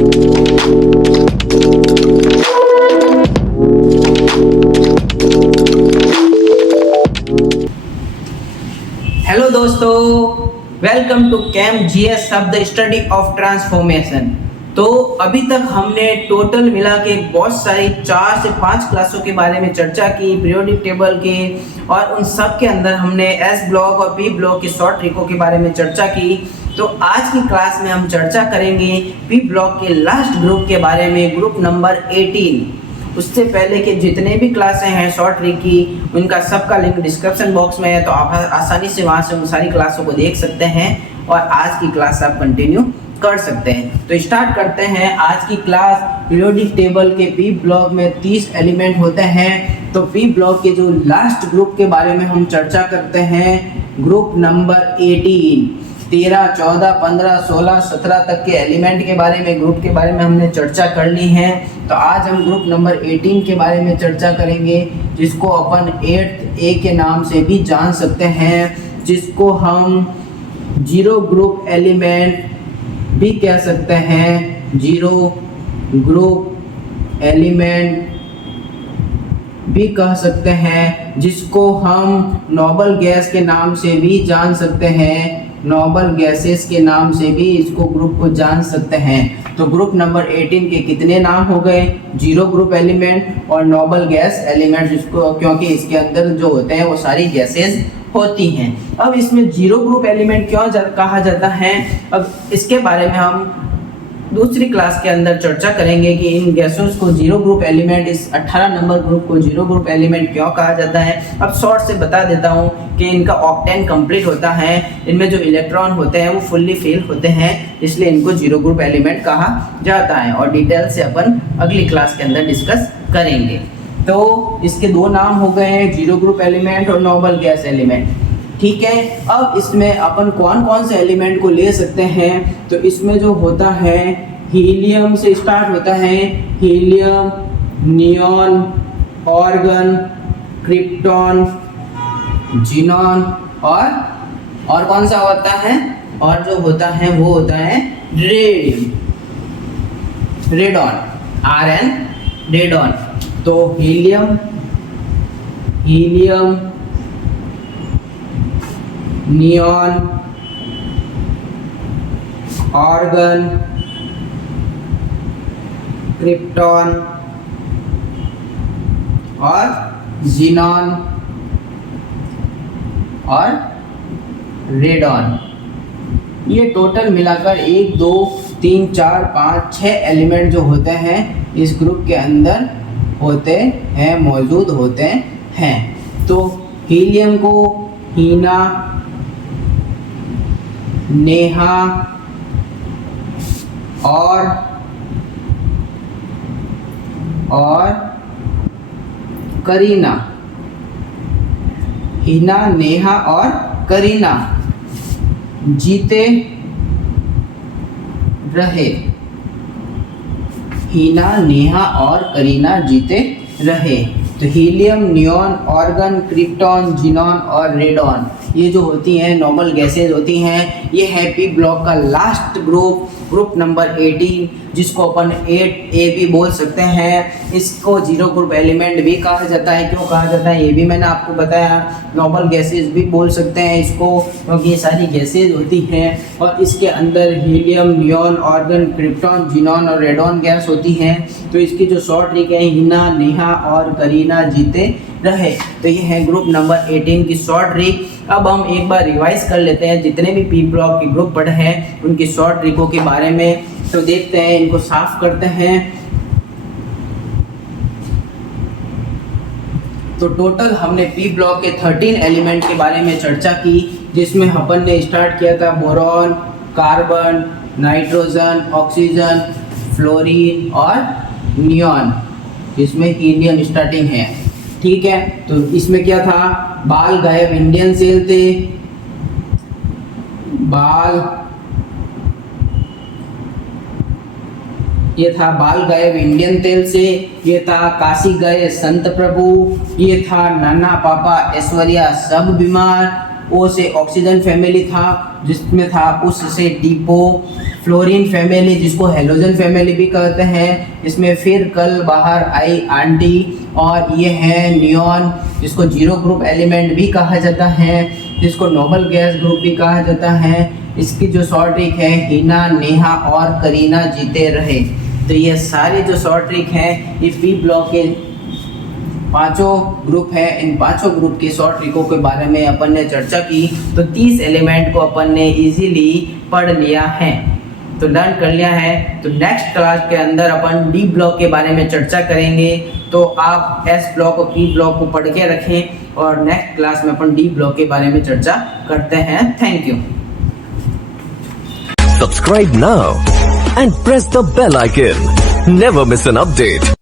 Hello दोस्तों, welcome to cam GS शब्द study of transformation. तो अभी तक हमने टोटल मिला के बहुत सारी 4 से 5 क्लासों के बारे में चर्चा की, पीरियोडिक टेबल के, और उन सब के अंदर हमने एस ब्लॉक और पी ब्लॉक के शॉर्ट ट्रिकों के बारे में चर्चा की। तो आज की क्लास में हम चर्चा करेंगे पी ब्लॉक के लास्ट ग्रुप के बारे में, ग्रुप नंबर 18। उससे पहले के जितने भी क्लासें हैं शॉर्ट ट्रिक की, उनका सबका लिंक डिस्क्रिप्शन बॉक्स में है, तो आप आसानी से वहां से उन सारी क्लासों को देख सकते हैं और आज की क्लास आप कंटिन्यू कर सकते हैं। तो स्टार्ट करते हैं आज की क्लास। पीरियोडिक टेबल के पी ब्लॉक में 30 एलिमेंट होते हैं। तो पी ब्लॉक के जो लास्ट ग्रुप के बारे में हम चर्चा करते हैं, ग्रुप नंबर 18। 13, 14, 15, 16, 17 तक के एलिमेंट के बारे में, ग्रुप के बारे में हमने चर्चा कर ली है। तो आज हम ग्रुप नंबर 18 के बारे में चर्चा करेंगे, जिसको अपन 8th ए के नाम से भी जान सकते हैं, जिसको हम जीरो ग्रुप एलिमेंट भी कह सकते हैं। जीरो ग्रुप एलिमेंट भी कह सकते हैं, जिसको हम नोबल गैस के नाम से भी जान सकते हैं। नोबल गैसेस के नाम से भी इसको ग्रुप को जान सकते हैं। तो ग्रुप नंबर 18 के कितने नाम हो गए? जीरो ग्रुप एलिमेंट और नोबल गैस एलिमेंट, जिसको क्योंकि इसके अंदर जो होते हैं वो सारी गैसेस होती हैं। अब इसमें जीरो ग्रुप एलिमेंट क्यों कहा जाता है, अब इसके बारे में हम दूसरी क्लास के अंदर चर्चा करेंगे कि इन गैसों को जीरो ग्रुप एलिमेंट, इस 18 नंबर ग्रुप को जीरो ग्रुप एलिमेंट क्यों कहा जाता है। अब शॉर्ट से बता देता हूँ कि इनका ऑक्टेन कंप्लीट होता है, इनमें जो इलेक्ट्रॉन होते हैं वो फुल्ली फिल होते हैं, इसलिए इनको जीरो ग्रुप एलिमेंट कहा जाता है। और डिटेल से अपन अगली क्लास के अंदर डिस्कस करेंगे। तो इसके दो नाम हो गए हैं, जीरो ग्रुप एलिमेंट और नोबल गैस एलिमेंट। ठीक है, अब इसमें अपन कौन कौन से एलिमेंट को ले सकते हैं, तो इसमें जो होता है हीलियम से स्टार्ट होता है। Helium, neon, organ, krypton, xenon और कौन सा होता है, और जो होता है वो होता है रेडियम, रेडॉन, आरएन रेडॉन। तो हीलियम, नियॉन, ऑर्गन, क्रिप्टॉन और जीनॉन और रेडॉन, ये टोटल मिलाकर 1, 2, 3, 4, 5, 6 एलिमेंट जो होते हैं इस ग्रुप के अंदर होते हैं, मौजूद होते हैं। तो हीलियम को हीना, नेहा और करीना, हीना, नेहा और करीना जीते रहे। हीना, नेहा और करीना जीते रहे। तो helium, neon, organ, krypton, xenon और रेडॉन, ये जो होती हैं नॉर्मल गैसेज होती हैं, ये है पी ब्लॉक का लास्ट ग्रुप, ग्रुप नंबर 18, जिसको अपन 8A भी बोल सकते हैं। इसको जीरो ग्रुप एलिमेंट भी कहा जाता है। क्यों कहा जाता है ये भी मैंने आपको बताया। नॉर्मल गैसेज भी बोल सकते हैं इसको, क्योंकि ये सारी गैसेज होती हैं और इसके अंदर helium, neon, organ, krypton, xenon और रेडॉन गैस होती हैं। तो इसकी जो शॉर्ट ट्रिक है, हीना, नेहा और करीना जीते रहे। तो ये है ग्रुप नंबर 18 की शॉर्ट ट्रिक। अब हम एक बार रिवाइज कर लेते हैं जितने भी पी ब्लॉक के ग्रुप पढ़े हैं उनकी शॉर्ट ट्रिकों के बारे में। तो देखते हैं, इनको साफ करते हैं। तो टोटल हमने पी ब्लॉक के 13 एलिमेंट के बारे में चर्चा की, जिसमें अपन ने स्टार्ट किया था boron, carbon, nitrogen, oxygen, fluorine और नियॉन, जिसमें हीलियम स्टार्टिंग है। ठीक है, तो इसमें क्या था, बाल गायब इंडियन सेल थे, ये था बाल गायब इंडियन तेल से, ये था काशी गए संत प्रभु, ये था नाना पापा ऐश्वर्या सब बीमार, ओ से ऑक्सीजन फैमिली था जिसमें था उस से डिपो, फ्लोरीन फैमिली जिसको हेलोजन फैमिली भी कहते हैं, इसमें फिर कल बाहर आई आंटी, और ये है नियॉन जिसको जीरो ग्रुप एलिमेंट भी कहा जाता है, जिसको नोबल गैस ग्रुप भी कहा जाता है। इसकी जो शॉर्ट ट्रिक है हिना, नेहा और करीना जीते रहे। तो ये सारे जो शॉर्ट ट्रिक हैं ये पी ब्लॉक के पांचों ग्रुप है, इन पांचों ग्रुप की शॉर्ट ट्रिकों के बारे में अपन ने चर्चा की। तो 30 एलिमेंट को अपन ने इजीली पढ़ लिया है, तो लर्न कर लिया है। तो नेक्स्ट क्लास के अंदर अपन डी ब्लॉक के बारे में चर्चा करेंगे। तो आप एस ब्लॉक और पी ब्लॉक को पढ़ के रखें और नेक्स्ट क्लास में अपन डी ब्लॉक के बारे में चर्चा करते हैं। Thank you. Subscribe now and press the bell icon. Never miss an update.